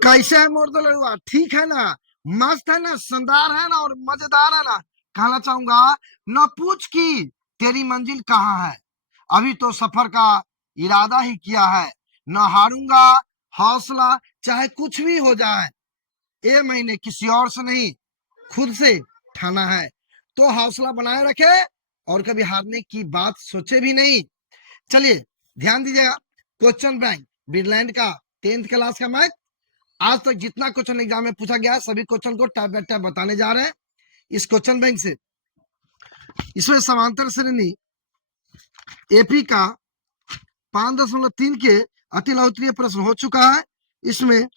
कैसे है मोर दुलरुआ? ठीक है ना, मस्त है ना, शानदार है ना और मजेदार है ना। कहना चाहूंगा, न पूछ कि तेरी मंजिल कहाँ है, अभी तो सफर का इरादा ही किया है। न हारूंगा, हौसला चाहे कुछ भी हो जाए, ये मैंने किसी और से नहीं खुद से ठाना है। तो हौसला बनाए रखे और कभी हारने की बात सोचे भी नहीं। चलिए ध्यान दीजिएगा। क्वेश्चन बैंक बिरलैंड का 10th क्लास का मैथ। आज तक जितना क्वेश्चन एग्जाम में पूछा गया है सभी क्वेश्चन को टैब बाय टैब बताने जा रहे हैं इस क्वेश्चन बैंक से। इसमें समांतर श्रेणी एपी का 5.3 के अति लघुत्तरीय प्रश्न हो चुका है। इसमें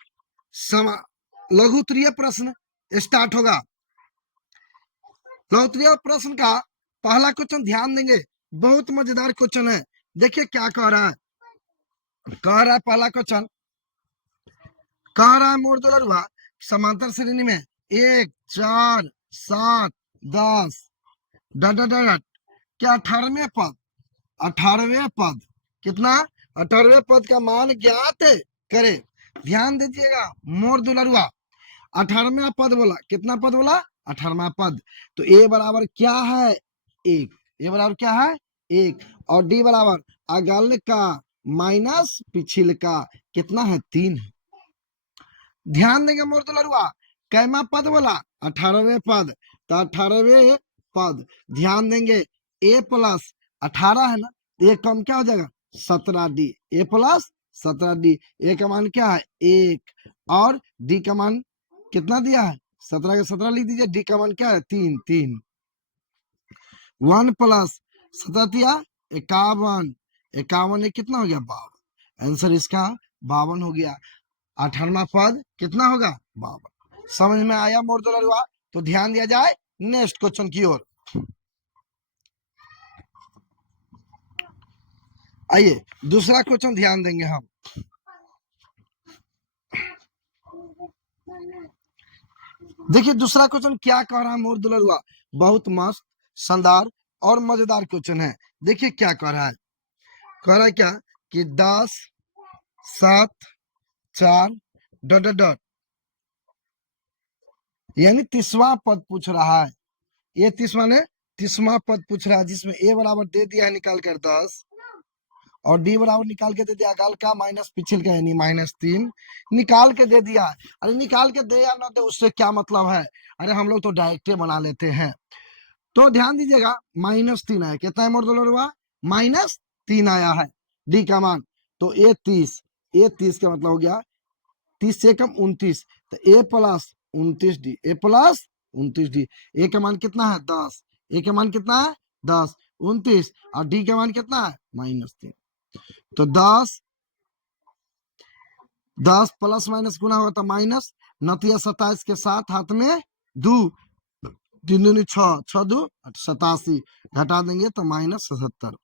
लघुत्तरीय प्रश्न स्टार्ट होगा। लघुत्तरीय प्रश्न का पहला क्वेश्चन ध्यान देंगे, बहुत मजेदार क्वेश्चन है। देखिए क्या कह रहा है। कह रहा है पहला क्वेश्चन, कह रहा है मोर दुलरुआ समांतर श्रेणी में 1, 4, 7, 10 डट डट डट क्या 18वें पद, 18वें पद कितना, 18वें पद का मान ज्ञात करे। ध्यान दीजिएगा मोर दुलरुआ, 18वां पद बोला, कितना पद बोला, 18वां पद। तो ए बराबर क्या है, 1। ए बराबर क्या है, 1। और डी बराबर अगल का माइनस पिछिल का कितना है, 3 है। ध्यान देंगे मोर दुलरुआ, कैमा पद बोला, 18वें पद। तो 18वें पद ध्यान देंगे, ए प्लस 18 है ना, तो ये कम क्या हो जाएगा, 17D। ए प्लस 17D, ए का मान क्या है, 1। और डी का मान कितना दिया है, 17 का 17 लिख दीजिए। डी का मान क्या है, 3 3। 1 प्लस 17 दिया 51, 51 कितना हो गया, 52। आंसर इसका 52 हो गया। 18वां पद कितना होगा, 52। समझ में आया मोर दुलरुआ? तो ध्यान दिया जाए नेक्स्ट क्वेश्चन की ओर। आइए दूसरा क्वेश्चन ध्यान देंगे हम। देखिए दूसरा क्वेश्चन क्या कह रहा है मोर दुलरुआ, बहुत मस्त शानदार और मजेदार क्वेश्चन है। देखिए क्या कह रहा है, कह रहा है क्या कि 10, 7, 4 डॉट डॉट डॉट, यानी 30वां पद पूछ रहा है। ये 30वां पद पूछ रहा है, जिसमें ए बराबर दे दिया है निकाल कर 10 और डी बराबर निकाल के दे दिया अगल का माइनस पिछिल का यानी -3 निकाल के दे दिया। अरे निकाल के दे या ना दे उससे क्या मतलब है, अरे हम लोग तो डायरेक्ट बना लेते हैं। तो ध्यान दीजिएगा -3 आया, कितना है मोर दुलरुआ, -3 आया है डी का मान। तो ए 30 का मतलब हो गया 30 से कम 29, तो ए प्लस 29D, ए प्लस 29D। ए का मान कितना है, 10। ए का मान कितना है, 10, 29 और डी का मान कितना है, -3। तो 10 प्लस माइनस गुना होगा तो माइनस, नतिया 27 के साथ हाथ में 2, 3 दूनी 6, 6 2 87, घटा देंगे तो -77।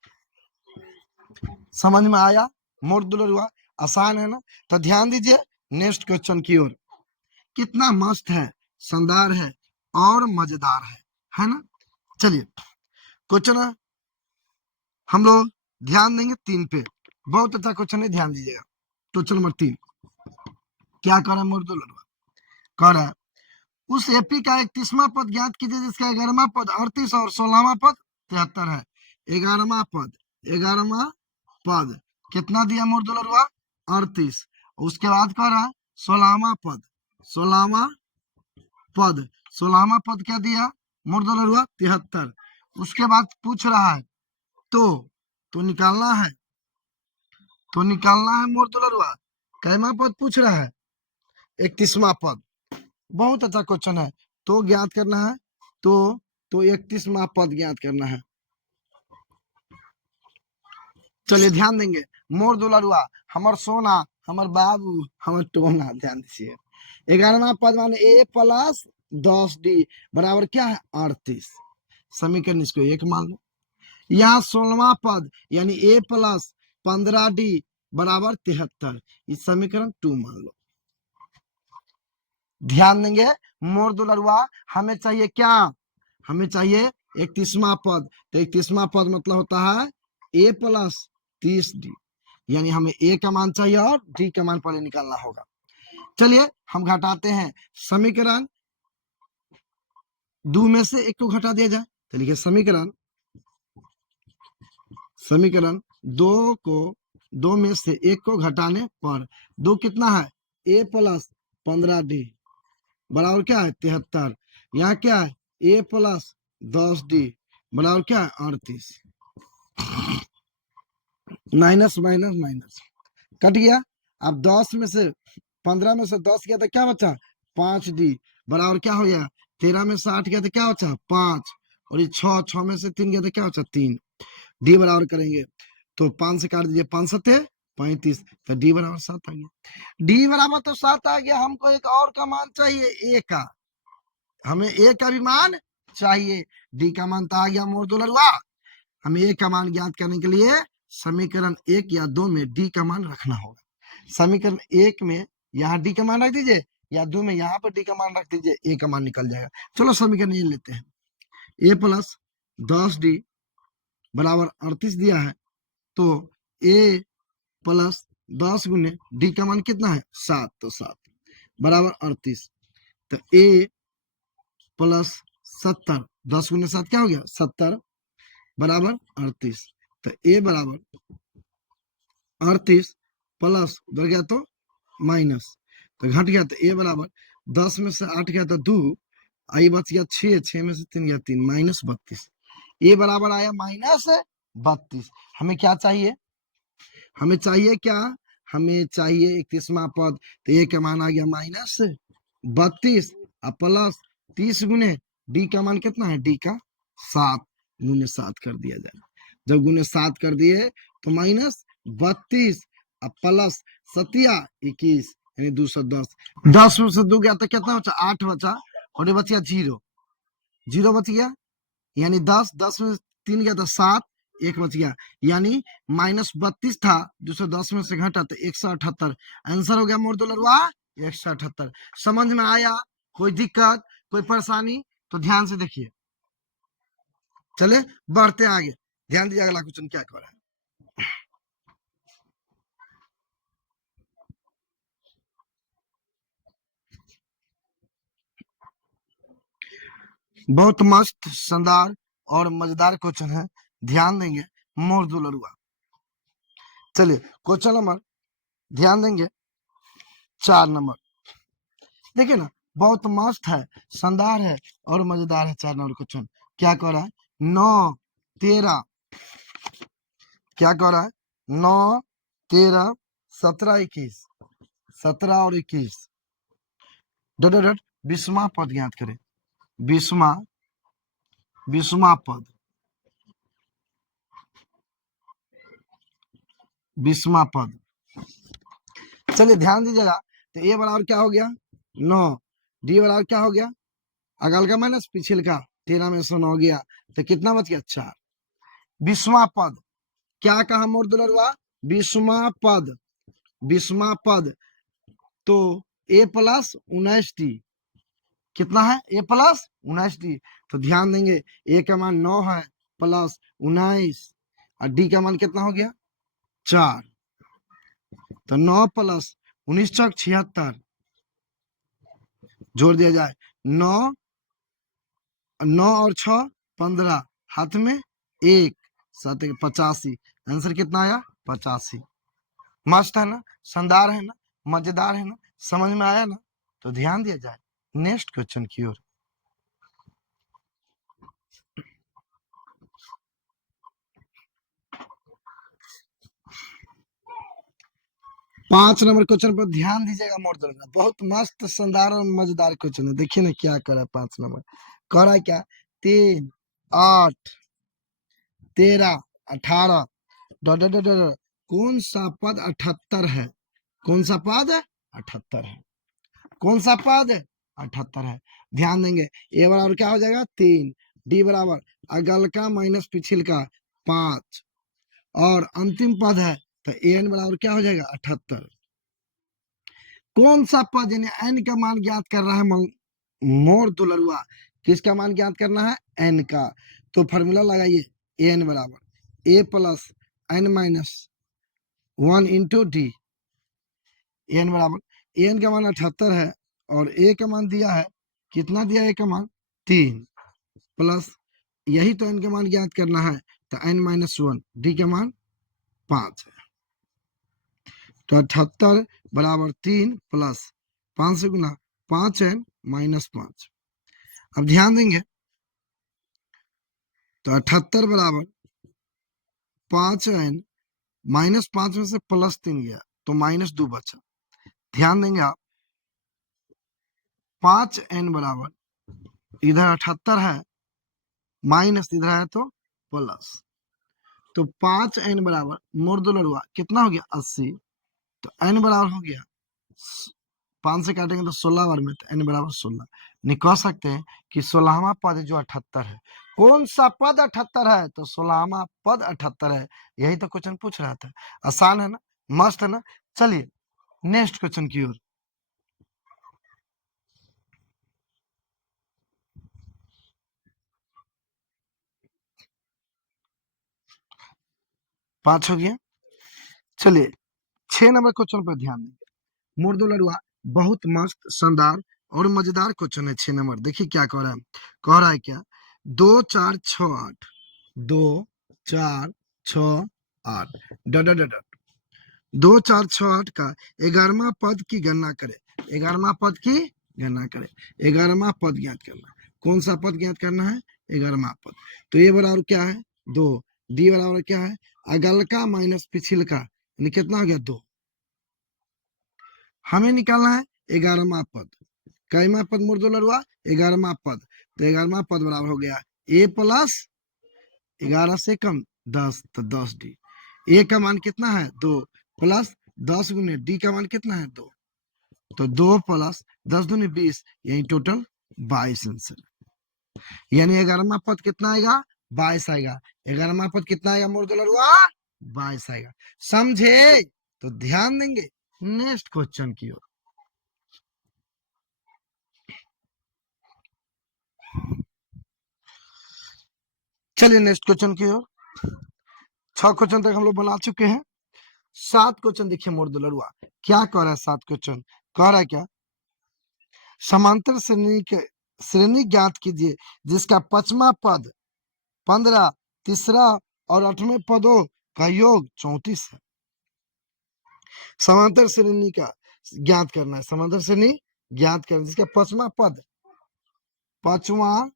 समझ में आया मोर दुलरुआ? आसान है ना। तो ध्यान दीजिए नेक्स्ट क्वेश्चन की ओर। कितना मस्त है, शानदार है और मजेदार है ना। चलिए क्वेश्चन हम लोग ध्यान देंगे 3 पे, बहुत अच्छा क्वेश्चन है, ध्यान दीजिएगा। क्वेश्चन नंबर 3 क्या कर रहा है मोर दुलरुआ, कर रहा है उस एपी का 31वां पद ज्ञात कीजिए जिसका 11वां पद 38 और 16वां पद 73 है। 11वां पद कितना दिया मोर दुलरुआ, 38। उसके बाद कह रहा है 16वां पद, 16वां पद क्या दिया मोर दुलरुआ, 73। उसके बाद पूछ रहा है तो निकालना है, मोर दुलरुआ कैमा पद पूछ रहा है, 31वां पद। बहुत अच्छा क्वेश्चन है। तो ज्ञात करना है, तो 31वां पद ज्ञात करना है। चलिए ध्यान देंगे मोर दुलरुआ, हमर सोना, हमर बाबू, हमर टोना, ध्यान दीजिए। 11वां पद माने ए प्लस 10D बराबर क्या है, 38। समीकरण इसको 1 मान लो। यहाँ 16वां पद यानी ए प्लस 15D बराबर 73, इस समीकरण 2 मान लो। ध्यान देंगे मोर दुलरुआ, हमें चाहिए क्या, हमें चाहिए 31वां पद। तो 31वां पद मतलब होता है ए प्लस 30D, यानी हमें ए का मान चाहिए और डी का मान पहले निकालना होगा। चलिए हम घटाते हैं, समीकरण 2 में से 1 को घटा दिया जाए। तो लिखिए समीकरण समीकरण 2 में से 1 को घटाने पर 2 कितना है, a प्लस 15d बराबर क्या है 73। यहाँ क्या है a प्लस 10d बराबर क्या है 38। माइनस माइनस माइनस कट गया। अब 10 में से 15 में से 10 गया तो क्या बचा 5d बराबर क्या हो गया 13 में से 8 गया तो क्या बचा 5 और ये 6 में से 3 गया तो क्या बचा 3। डी बराबर करेंगे तो 5 से काट दीजिए 5 सत्ते 35 तो डी बराबर 7 आ गया। डी बराबर तो 7 आ गया। हमको एक और का मान चाहिए ए का, हमें ए का भी मान चाहिए। डी का मान तो आ गया मोर दुलरुआ। हमें ए का मान ज्ञात करने के लिए समीकरण 1 या 2 में डी का मान रखना होगा। समीकरण 1 में यहाँ डी का मान रख दीजिए या 2 में यहाँ पर डी का मान रख दीजिए, ए का मान निकल जाएगा। चलो समीकरण ये लेते हैं, ए प्लस 10d बराबर 38 दिया है तो ए प्लस 10 गुने डी का मान कितना है 7, तो 7 बराबर 38। तो ए प्लस 70 10 गुने 7 क्या हो गया 70 बराबर 38। तो ए बराबर 38 प्लस उधर गया तो माइनस तो घट गया। तो ए बराबर 10 में से 8 गया तो 2 आई बच गया 6 में से 3 गया 3 माइनस 32। ए बराबर आया माइनस 32। हमें क्या चाहिए, हमें चाहिए क्या, हमें चाहिए 31वां पद। तो ए का मान आ गया माइनस 32 और प्लस 30 गुने डी का मान कितना है डी का 7 गुने 7 कर दिया जाए। जब गुने 7 कर दिए तो माइनस 32 और प्लस 21 यानी 210। 10 में से 2 गया तो कितना बचा 8 बचा और ये बच गया 0 बच गया यानी 10 में 3 गया तो 7 1 बच गया यानी माइनस 32 था 210 में से घटा तो 178। आंसर हो गया मोर दुलरुआ 178। समझ में आया, कोई दिक्कत कोई परेशानी तो ध्यान से देखिए। चले बढ़ते आगे, ध्यान दीजिए अगला क्वेश्चन क्या कर रहा है। बहुत मस्त शानदार और मजेदार क्वेश्चन है, ध्यान देंगे मोर दुलरुआ। चलिए क्वेश्चन नंबर ध्यान देंगे 4 नंबर, देखिए ना बहुत मस्त है, शानदार है और मजेदार है। 4 नंबर क्वेश्चन क्या कह रहा है 9 13 क्या कह रहा है 9 13 17 21 17 और 21 डॉट डॉट डॉट 20वां पद ज्ञात करें। 20वां पद 20वां पद। चलिए ध्यान दीजिएगा। तो ए बराबर क्या हो गया 9, डी बराबर क्या हो गया अगल का माइनस पिछल का 13 में से 9 गया तो कितना बच गया 4। 20वां पद क्या कहा मोर दुलरुआ 20वां पद 20वां पद तो ए प्लस 19d कितना है ए प्लस 19d। तो ध्यान देंगे ए का मान 9 है प्लस 19 और डी का मान कितना हो गया 4। तो 9 प्लस 19 चौक 76 जोड़ दिया जाए 9 और 6 15 हाथ में 1 7 85। आंसर कितना आया 85। मस्त है ना, शानदार है ना, मजेदार है ना, समझ में आया ना। तो ध्यान दिया जाए नेक्स्ट क्वेश्चन की ओर। 5 नंबर क्वेश्चन पर ध्यान दीजिएगा मोर दुलरुआ, बहुत मस्त शानदार और मजेदार क्वेश्चन है। देखिए ना क्या कर रहा है 5 नंबर कह रहा है क्या 3 8 13 18 डॉट डॉट डॉट कौन सा पद 78 है, कौन सा पद 78 है, कौन सा पद 78 है। ध्यान देंगे ए बराबर क्या हो जाएगा 3, डी बराबर अगल का माइनस पिछल का 5 और अंतिम पद है तो एन बराबर क्या हो जाएगा 78। कौन सा पद यानी एन का मान ज्ञात कर रहा है मोर दुलरुआ, किसका मान ज्ञात करना है एन का। तो फॉर्मूला लगाइए एन बराबर a plus n minus 1 into d. N बराबर एन का मान 78 है और ए का मान दिया है कितना, दिया ए का मान 3 प्लस यही तो एन का मान ज्ञात करना है, तो n-1 डी का मान 5 है। तो 78 बराबर 3 प्लस 5 से गुना 5n-5। अब ध्यान देंगे तो 78 बराबर 5n-5 में से +3 गया तो -2 बचा। ध्यान देंगे आप 5n बराबर इधर 78 है माइनस इधर है तो प्लस, तो 5n बराबर मोड़ दो लड़ुआ कितना हो गया 80, तो n बराबर हो गया 5 से काटेंगे तो 16 बार में, तो n बराबर 16। निकाल सकते हैं कि 16वां पद जो 78 है, कौन सा पद 78 है, तो 16वां पद 78 है। यही तो क्वेश्चन पूछ रहा था, आसान है ना, मस्त है ना। चलिए नेक्स्ट क्वेश्चन की ओर। पांच हो गया। चलिए 6 नंबर क्वेश्चन पर ध्यान दें। मोड़ दो लड़ुआ बहुत मस्त शानदार और मजेदार क्वेश्चन है 6 नंबर। देखिए क्या कह रहा है, कह रहा है क्या 2 4 6 8, 2 4 6 8 डट डट डट 2 4 6 8 का 11वां पद की गणना करे। 11वां पद की गणना करे, 11वां पद ज्ञात करना। कौन सा पद ज्ञात करना है, 11वां पद। तो ये बराबर क्या है 2, डी बराबर क्या है अगल का माइनस पिछिल का, यानी कितना हो गया 2। हमें निकालना है 11वां पद। कैमा पद मोड़ दो लड़ुआ 11वां पद, तो 11वां पद बराबर हो गया a प्लस 11 से कम 10, तो 10 डी। ए का मान कितना है 2 प्लस 10 गुने डी का मान कितना है 2, तो 2 प्लस 10 दूनी 20, यही टोटल 22 आंसर। यानी 11वां पद कितना आएगा 22 आएगा। 11वां पद कितना आएगा मोड़ दो लड़ुआ 22 आएगा। समझे, तो ध्यान देंगे नेक्स्ट क्वेश्चन की ओर। चलिए नेक्स्ट क्वेश्चन की ओर। 6 क्वेश्चन तक हम लोग बना चुके हैं। 7 क्वेश्चन देखिए मोड़ दो लड़ुआ क्या कह रहा है। 7 क्वेश्चन कह रहा है क्या, समांतर श्रेणी ज्ञात कीजिए जिसका 5वां पद 15, तीसरा और 8वें पदों का योग 34 है। समांतर श्रेणी का ज्ञात करना है, समांतर श्रेणी ज्ञात करना जिसका 5वां पद, 5वां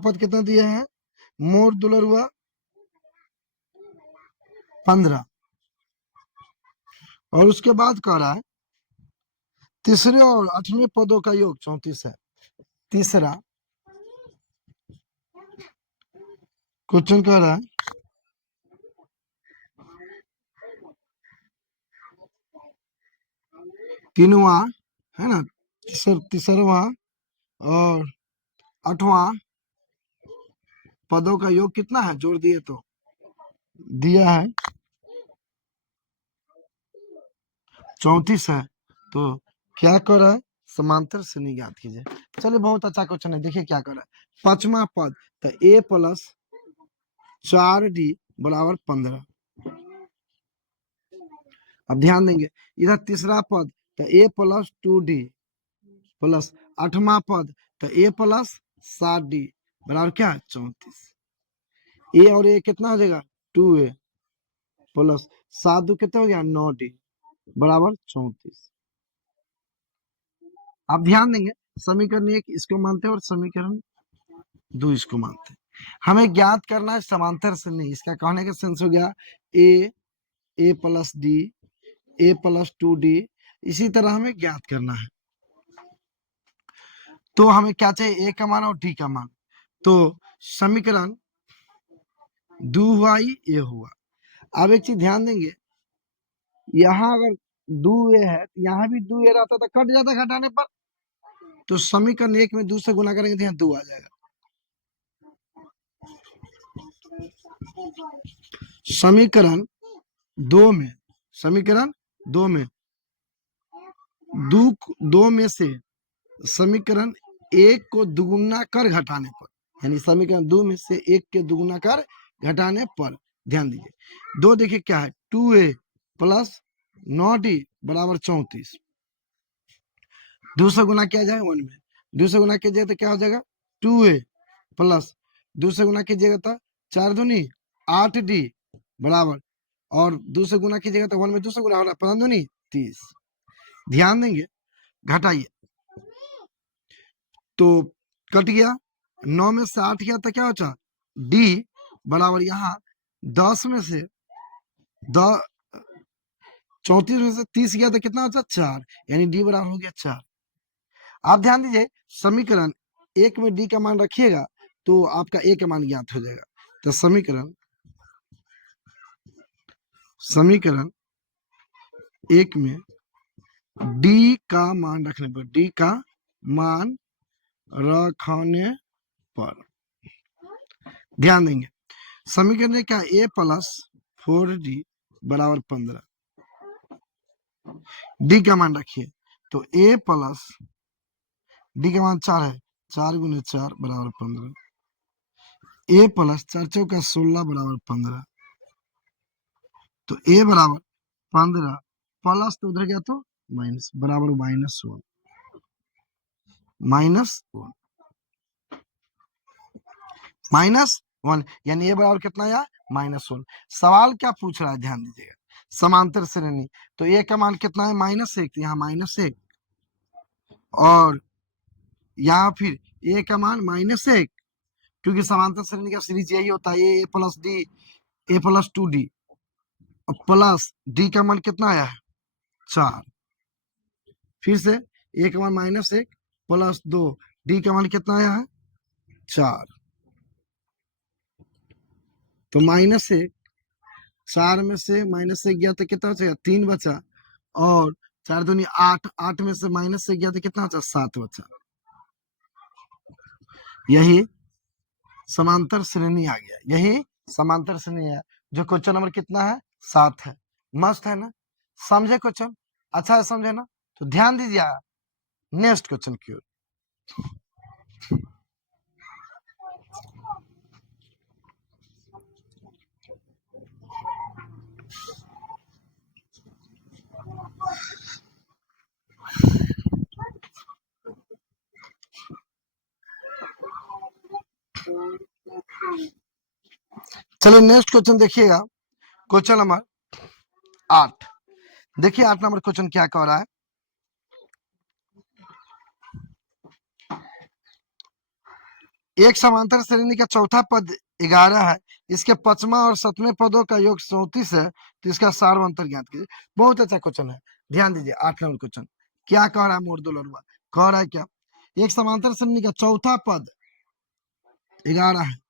पद कितना दिया है मोड़ दो लड़ुआ 15, और उसके बाद कह रहा है तीसरे और 8वें पदों का योग 34 है। तीसरा क्वेश्चन कह रहा है तीनवा है ना, तीसरवा और 8वां पदों का योग कितना है, जोड़ दिए तो दिया है 34 है। तो क्या कर रहा है समांतर श्रेणी ज्ञात कीजिए। चलिए बहुत अच्छा क्वेश्चन है, देखिए क्या कर रहा है। 5वां पद तो a प्लस 4d बराबर 15। अब ध्यान देंगे इधर तीसरा पद तो a प्लस 2d प्लस 8वां पद तो a प्लस 7d बराबर क्या 34। ए और ए कितना हो जाएगा 2a प्लस 7 दो कितना हो गया 9d बराबर 34। आप ध्यान देंगे समीकरण 1 इसको मानते हैं और समीकरण 2 इसको मानते हैं। हमें ज्ञात करना है समांतर श्रेणी। इसका कहने का सेंस हो गया ए प्लस डी, ए प्लस 2d, इसी तरह हमें ज्ञात करना है। तो हमें क्या चाहिए ए का मान और डी का मान। तो समीकरण 2 हुआ ही ए हुआ। अब एक चीज ध्यान देंगे, यहाँ अगर 2a है तो यहाँ भी 2a रहता तो कट जाता घटाने पर, तो समीकरण 1 में 2 से गुना करेंगे तो यहाँ 2 आ जाएगा। समीकरण 2 में, समीकरण 2 में 2 में से समीकरण 1 को दुगुना कर घटाने पर, यानी समीकरण 2 में से 1 के दुगुना कर घटाने पर ध्यान दीजिए 2 देखिए क्या है 2a प्लस 9d बराबर 34। 2 से गुना किया जाए 1 में, 2 से गुना कीजिएगा तो क्या हो जाएगा 2a प्लस 2 से गुना कीजिएगा तो 4 दूनी 8d बराबर, और 2 से गुना कीजिएगा तो 1 में 2 से गुना हो रहा है 5 दूनी 30। ध्यान देंगे, घटाइए तो कट गया, 9 में से 8 गया तो क्या बचा d बराबर, यहाँ 10 में से 34 में से 30 गया तो कितना बचा 4, यानी d बराबर हो गया 4। आप ध्यान दीजिए, समीकरण 1 में d का मान रखिएगा तो आपका a का मान ज्ञात हो जाएगा। तो समीकरण 1 में d का मान रखने पर, d का मान रखने पर ध्यान देंगे, समीकरण क्या a प्लस 4d बराबर 15, d का मान रखिए तो a प्लस d का मान 4 है, 4 गुने 4 बराबर 15, a प्लस 4 चौका 16 बराबर 15, तो a बराबर 15 प्लस तो उधर गया तो माइनस बराबर -1, -1 यानी a बराबर कितना आया -1। सवाल क्या पूछ रहा है ध्यान दीजिएगा, समांतर श्रेणी, तो a का मान कितना है -1, तो यहाँ -1, और यहाँ फिर a का मान -1, क्योंकि समांतर श्रेणी का सीरीज यही होता है a plus d, a plus 2d plus d का मान कितना आया है 4, फिर से a का मान -1 प्लस 2, d का मान कितना आया है 4, तो -1, 4 में से -1 गया तो कितना बचेगा 3 बचा, और 4 दूनी 8, 8 में से -1 गया तो कितना बचा 7 बचा। यही समांतर श्रेणी आ गया, यही समांतर श्रेणी है, जो क्वेश्चन नंबर कितना है 7 है। मस्त है ना, समझे क्वेश्चन, अच्छा है समझे ना, तो ध्यान दीजिए नेक्स्ट क्वेश्चन की ओर। चलिए नेक्स्ट क्वेश्चन देखिएगा, क्वेश्चन नंबर 8। देखिए 8 नंबर क्वेश्चन क्या कह रहा है, एक समांतर श्रेणी का चौथा पद 11 है, इसके 5वां और 7वें पदों का योग 34 है, तो इसका सार्वंतर ज्ञात कीजिए। बहुत अच्छा क्वेश्चन है, ध्यान दीजिए 8 नंबर क्वेश्चन क्या कह रहा है, मोर दो लड़ुआ कह रहा है क्या, एक समांतर श्रेणी का चौथा पद 11 है,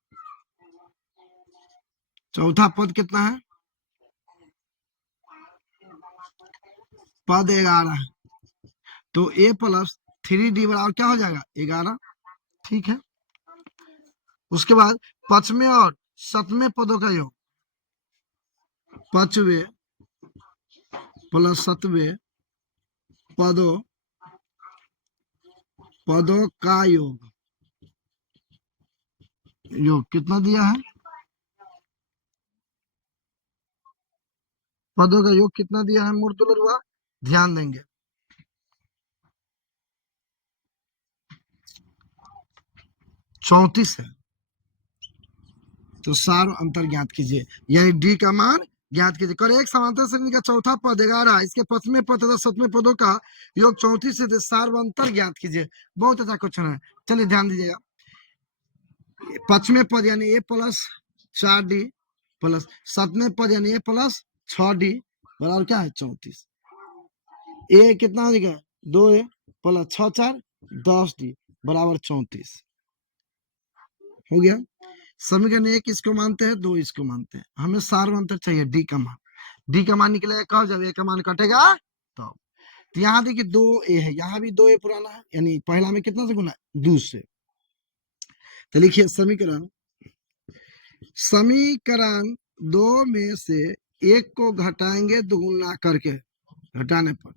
चौथा पद कितना है पद 11 है, तो a प्लस 3d बराबर क्या हो जाएगा 11, ठीक है। उसके बाद 5वें और 7वें पदों का योग, 5वें प्लस 7वें पदों का योग कितना दिया है, पदों का योग कितना दिया है मुर्दुलरुआ, ध्यान देंगे, चौंतीस है, तो सार अंतर ज्ञात कीजिए, यानी डी का मान ज्ञात कीजिए। कर एक समांतर श्रेणी का चौथा पद 11, इसके 5वें पद तथा 7वें पदों का योग 34 है, सार अंतर ज्ञात कीजिए। बहुत अच्छा क्वेश्चन है, चलिए ध्यान दीजिएगा, 5वें पद यानी a प्लस 4d प्लस 7वें पद यानी a प्लस 6d बराबर क्या है 34, a कितना हो गया 2a प्लस 6 4 10d बराबर 34 हो गया। समीकरण 1 इसको मानते हैं, 2 इसको मानते हैं, हमें सार्वंतर चाहिए डी का मान, डी का मान निकलेगा कब जब a का मान कटेगा तो यहाँ देखिए 2a है, यहाँ भी 2a पुराना है, यानी पहला में कितना से गुना 2 से, तो लिखिए समीकरण 2 में से एक को घटाएंगे दुगुना करके, घटाने पर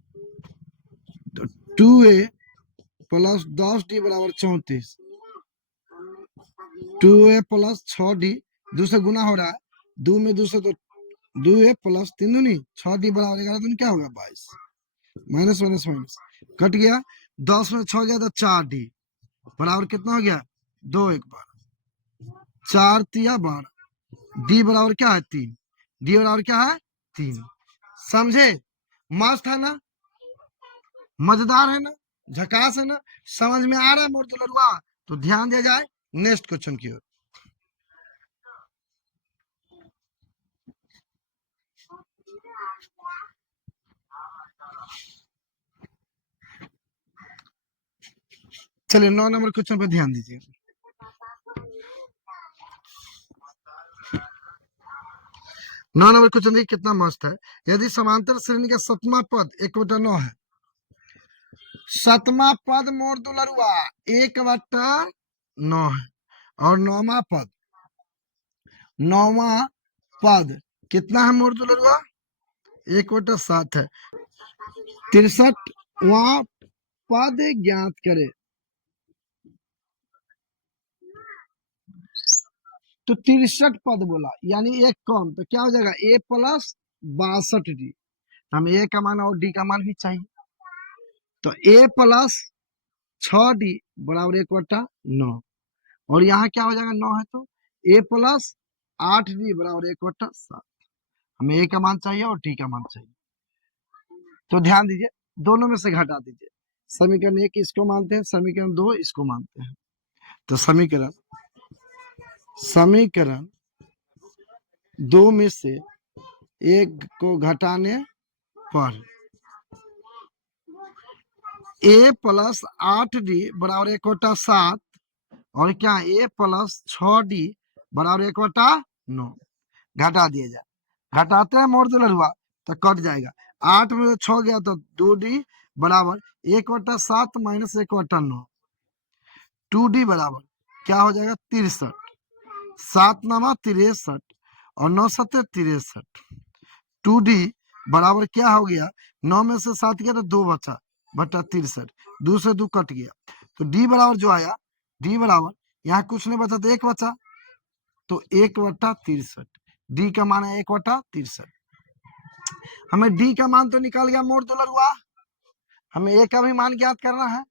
तो 2a प्लस 10d बराबर 34, 2a प्लस 6d, 2 से गुना हो रहा है, 2 में 2 से तो 2 ए प्लस 3 दूनी 6 डी बराबर 11 दूनी क्या होगा 22, माइनस माइनस माइनस कट गया, 10 में 6 गया तो 4 डी बराबर कितना हो गया 2 1 12, 4 तिया 12, डी बराबर क्या है 3, डी बराबर क्या है 3। समझे? मस्त है ना, मजेदार है ना, झकास है ना, समझ में आ रहा है मोर दुलरुआ? तो ध्यान दिया जाए नेक्स्ट क्वेश्चन की ओर। चलिए 9 नंबर क्वेश्चन पर ध्यान दीजिए। 9 नंबर क्वेश्चन देखिए कितना मस्त है। यदि समांतर श्रेणी का 7वां पद 1/9 है, 7वां पद मोर दुलरुआ 1/9 है, और 9वां पद कितना है मोर दुलरुआ 1/7 है। 63वां पद ज्ञात करे। तो 63 पद बोला यानी एक कम, तो क्या हो जाएगा a प्लस 62d। हमें a का मान और d का मान भी चाहिए, तो a प्लस 6d बराबर 1/9, और यहाँ क्या हो जाएगा 9 है तो a प्लस 8d बराबर 1/7। हमें a का मान चाहिए और d का मान चाहिए, तो ध्यान दीजिए दोनों में से घटा दीजिए। समीकरण 1 इसको मानते हैं, समीकरण 2 इसको मानते हैं। तो समीकरण समीकरण 2 में से एक को घटाने पर a प्लस 8d बराबर 1/7, और क्या a प्लस 6d बराबर 1/9 घटा दिया जाए। घटाते हैं मोर दुलरुआ तो कट जाएगा, 8 में 6 गया तो 2d बराबर 1/7 माइनस 1/9, 2d बराबर क्या हो जाएगा 63, 7 9 63 और 9 7 63, 2d बराबर क्या हो गया 9 में से 7 गया तो 2 बचा बटा 63, 2 से 2 कट गया, तो d बराबर जो आया d बराबर यहाँ कुछ नहीं बचा तो 1 बचा, तो 1/63, d का मान है 1/63। हमें d का मान तो निकाल गया मोर दुलरुआ, हमें a का भी मान ज्ञात करना है।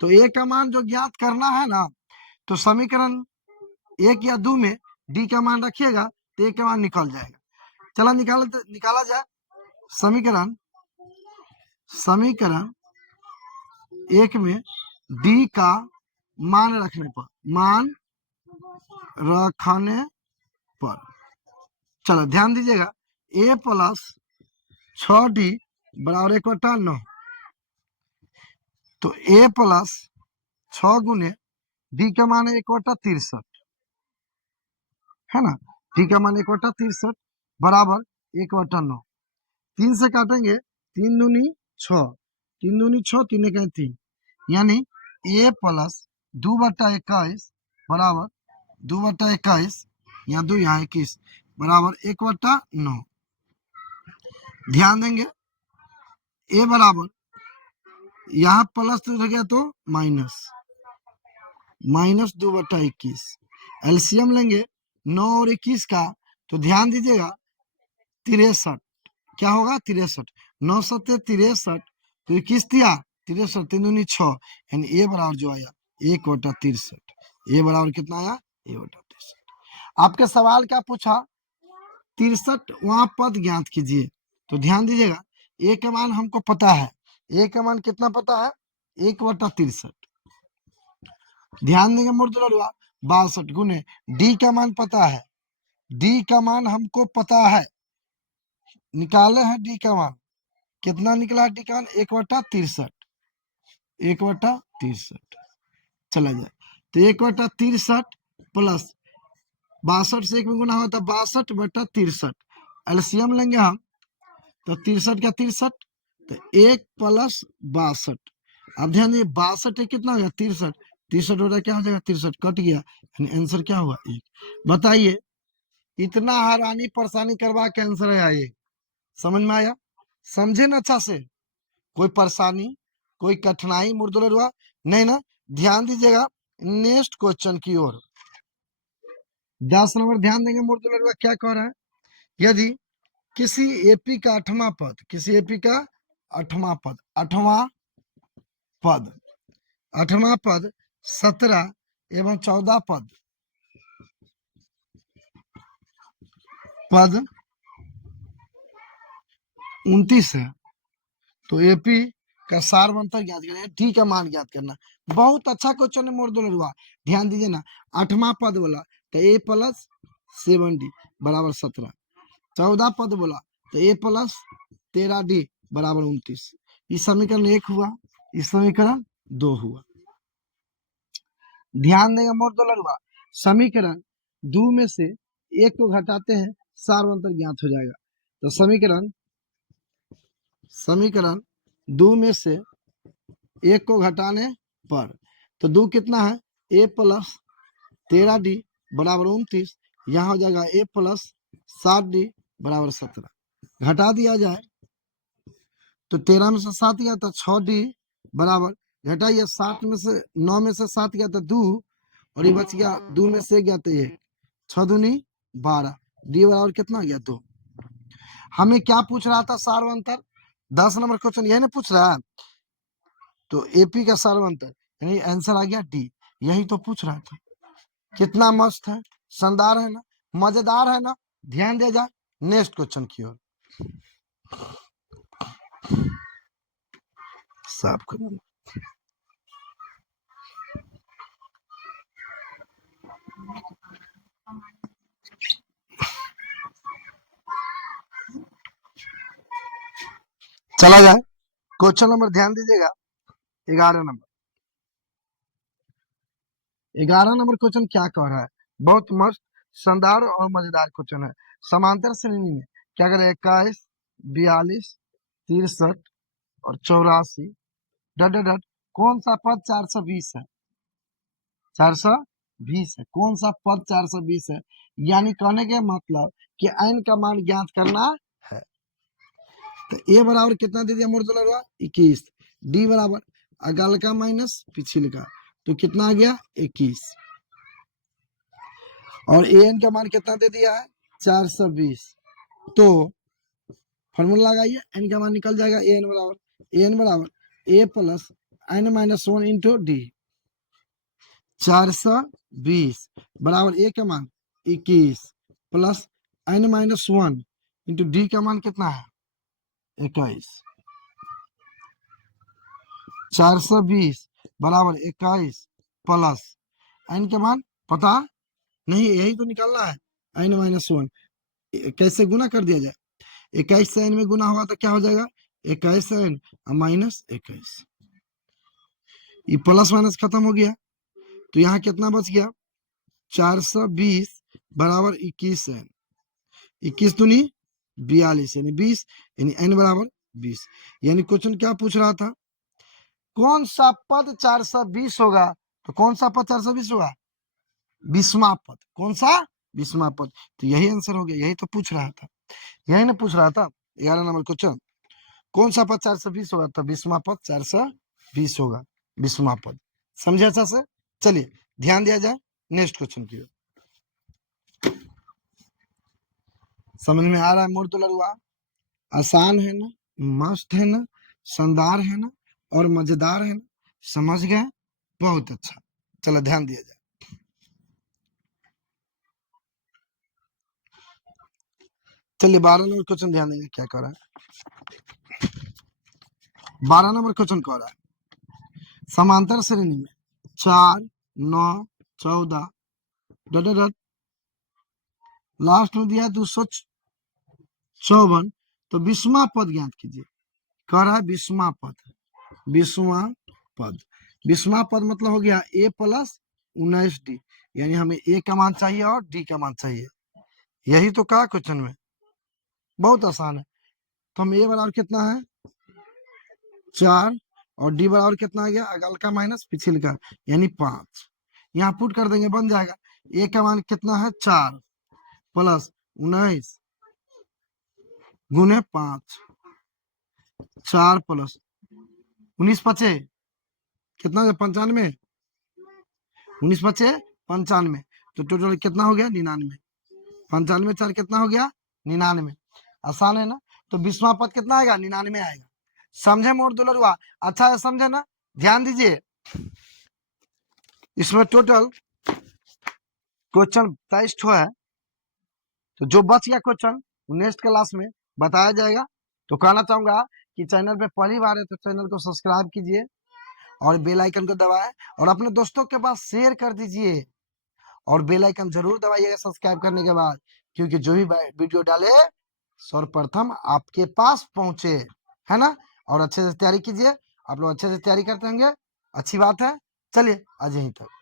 तो a का मान जो ज्ञात करना है ना, तो समीकरण 1 या 2 में d का मान रखिएगा तो a का मान निकल जाएगा। चला निकाला जाए। समीकरण 1 में d का मान रखने पर चलो ध्यान दीजिएगा, a प्लस 6d बराबर 1/9, तो a प्लस 6 गुने d का मान है 1/63, है ना, d का मान 1/63 बराबर 1/9, 3 से काटेंगे 3 दूनी 6, 3 दूनी 6, 3 एक 3, यानी a प्लस 2/21 बराबर 2/21, यहाँ 2 यहाँ 21 बराबर 1/9। ध्यान देंगे a बराबर यहाँ प्लस हो गया तो माइनस, माइनस 2/21, एलसीएम लेंगे 9 और 21 का, तो ध्यान दीजिएगा 63 क्या होगा 63, 9 7 63, तो 21 दिया 63, 3 दूनी 6, यानी ए बराबर जो आया 1/63। ए बराबर कितना आया 1/63। आपके सवाल क्या पूछा 63वां पद ज्ञात कीजिए, तो ध्यान दीजिएगा ए का मान हमको पता है, ए का मान कितना पता है 1/63। ध्यान देंगे मोर दुलरुआ 62 गुने डी का मान पता है, डी का मान हमको पता है, निकाले हैं डी का मान, कितना निकला डी का मान 1/63, 1/63 चला जाए, तो 1/63 प्लस 62 से 1 में गुना होता 62/63, एलसीएम लेंगे हम तो 63 का 63, तो 1 प्लस 62, अब ध्यान दीजिए 62 कितना हो गया 63, 63 हो रहा क्या हो जाएगा 63 कट गया, यानी आंसर क्या हुआ 1। बताइए इतना हैरानी परेशानी करवा के आंसर है ये, समझ में आया? समझे ना अच्छा से? कोई परेशानी कोई कठिनाई मोर दुलरुआ नहीं ना? ध्यान दीजिएगा नेक्स्ट क्वेश्चन की ओर। 10 नंबर ध्यान देंगे मोर दुलरुआ क्या कह रहा है, यदि किसी एपी का 8वां पद, किसी एपी का 8वां पद, 8वां पद, 8वां पद 17 एवं 14 पद 29 है। तो एपी का सार्वंतर ज्ञात करना, टी का मान ज्ञात करना। बहुत अच्छा क्वेश्चन है मोर दुलरुआ, ध्यान दीजिए ना। 8वां पद बोला तो ए प्लस 7d बराबर 17, 14 पद बोला तो ए प्लस 13d बराबर 29। इस समीकरण 1 हुआ, इस समीकरण 2 हुआ। ध्यान देंगे मोर दुलरुआ, समीकरण 2 में से 1 को घटाते हैं, सार्वंतर ज्ञात हो जाएगा। तो समीकरण 2 में से 1 को घटाने पर, तो 2 कितना है, ए प्लस 13d बराबर 29, यहाँ हो जाएगा ए प्लस 7d बराबर 17। घटा दिया जाए तो 13 में से 7 गया तो 6d बराबर, घटाइए 7 में से 9 में से 7 गया तो 2, और ये बच गया 2 में से गया तो 1, 6 दूनी 12, डी बराबर कितना गया 2। हमें क्या पूछ रहा था, सार्वंतर। 10 नंबर क्वेश्चन यही ना पूछ रहा है, तो एपी का सार्वंतर यानी आंसर आ गया डी, यही तो पूछ रहा था। कितना मस्त है, शानदार है ना, मजेदार है ना। ध्यान दिया जाए नेक्स्ट क्वेश्चन की ओर। साफ करो, चला जाए क्वेश्चन नंबर, ध्यान दीजिएगा 11 नंबर। 11 नंबर क्वेश्चन क्या कह रहा है, बहुत मस्त शानदार और मजेदार क्वेश्चन है। समांतर श्रेणी में क्या करें, 21, 42, 63 और 84 डट डट डट, कौन सा पद 420 है, 420 है, कौन सा पद 420 है। यानी कहने के मतलब कि n का मान ज्ञात करना है। तो ए बराबर कितना दे दिया मुर्दुलरवा, 21, डी बराबर अगल का माइनस पिछले का, तो कितना आ गया 21, और ए एन का मान कितना दे दिया है 420। तो फॉर्मूला लगाइए, एन का मान निकल जाएगा, ए एन बराबर a plus n minus 1 into d. 420 बराबर ए का मान 21 plus n minus 1 into d का मान कितना है 21। 420 बराबर 21 प्लस एन के मान पता नहीं, यही तो निकालना है, एन माइनस 1 कैसे गुना कर दिया जाए, 21 से एन में गुना होगा तो क्या हो जाएगा 21 एन माइनस 21, ये प्लस माइनस खत्म हो गया। तो यहाँ कितना बच गया 420 बराबर 21 एन, 21 दूनी 42 यानी 20, यानी एन बराबर 20। यानी क्वेश्चन क्या पूछ रहा था, कौन सा पद 420 होगा, तो कौन सा पद 420 होगा, 20वां पद, कौन सा 20वां पद। तो यही आंसर हो गया, यही तो पूछ रहा था, यही ना पूछ रहा था 11 नंबर क्वेश्चन, कौन सा पद 420 होगा, तो 20वां पद 420 होगा, 20वां पद। समझे अच्छा से, चलिए ध्यान दिया जाए नेक्स्ट क्वेश्चन की ओर। समझ में आ रहा है मुर्दुलरुआ, आसान है ना, मस्त है ना, शानदार है ना, और मजेदार है ना, समझ गए, बहुत अच्छा। चलो ध्यान दिया जाए, चलिए 12 नंबर क्वेश्चन ध्यान देंगे क्या कर रहा है। 12 नंबर क्वेश्चन कह रहा है, समांतर श्रेणी में 4, 9, 14 डट डट, लास्ट में दिया है 254, तो 20वां पद ज्ञात कीजिए। कह रहा है 20वां पद, 20वां पद, 20वां पद मतलब हो गया ए प्लस 19d, यानी हमें ए का मान चाहिए और डी का मान चाहिए, यही तो कहा क्वेश्चन में, बहुत आसान है। तो हम ए बराबर कितना है 4, और डी बराबर कितना आ गया अगल का माइनस पिछले का, यानी 5। यहाँ पुट कर देंगे, बन जाएगा ए का मान कितना है 4 प्लस 19 गुने 5, 4 प्लस 19 पचे कितना, 95, 19 पचे 95, तो टोटल कितना हो गया 99, 95 4 कितना हो गया 99। आसान है ना। तो 20वां पद कितना आएगा, 99 आएगा। समझे मोर दुलरुआ, अच्छा है, समझे ना। ध्यान दीजिए, इसमें टोटल क्वेश्चन 23 ठो है। तो जो बच गया क्वेश्चन नेक्स्ट क्लास में बताया जाएगा। तो कहना चाहूंगा कि चैनल पे पहली बार है तो चैनल को सब्सक्राइब कीजिए और बेल आइकन को दबाएं और अपने दोस्तों के पास शेयर कर दीजिए और बेल आइकन जरूर दबाइएगा सब्सक्राइब करने के बाद, क्योंकि जो भी वीडियो डाले सर्वप्रथम आपके पास पहुंचे, है ना। और अच्छे से तैयारी कीजिए, आप लोग अच्छे से तैयारी करते होंगे, अच्छी बात है। चलिए आज यहीं तक।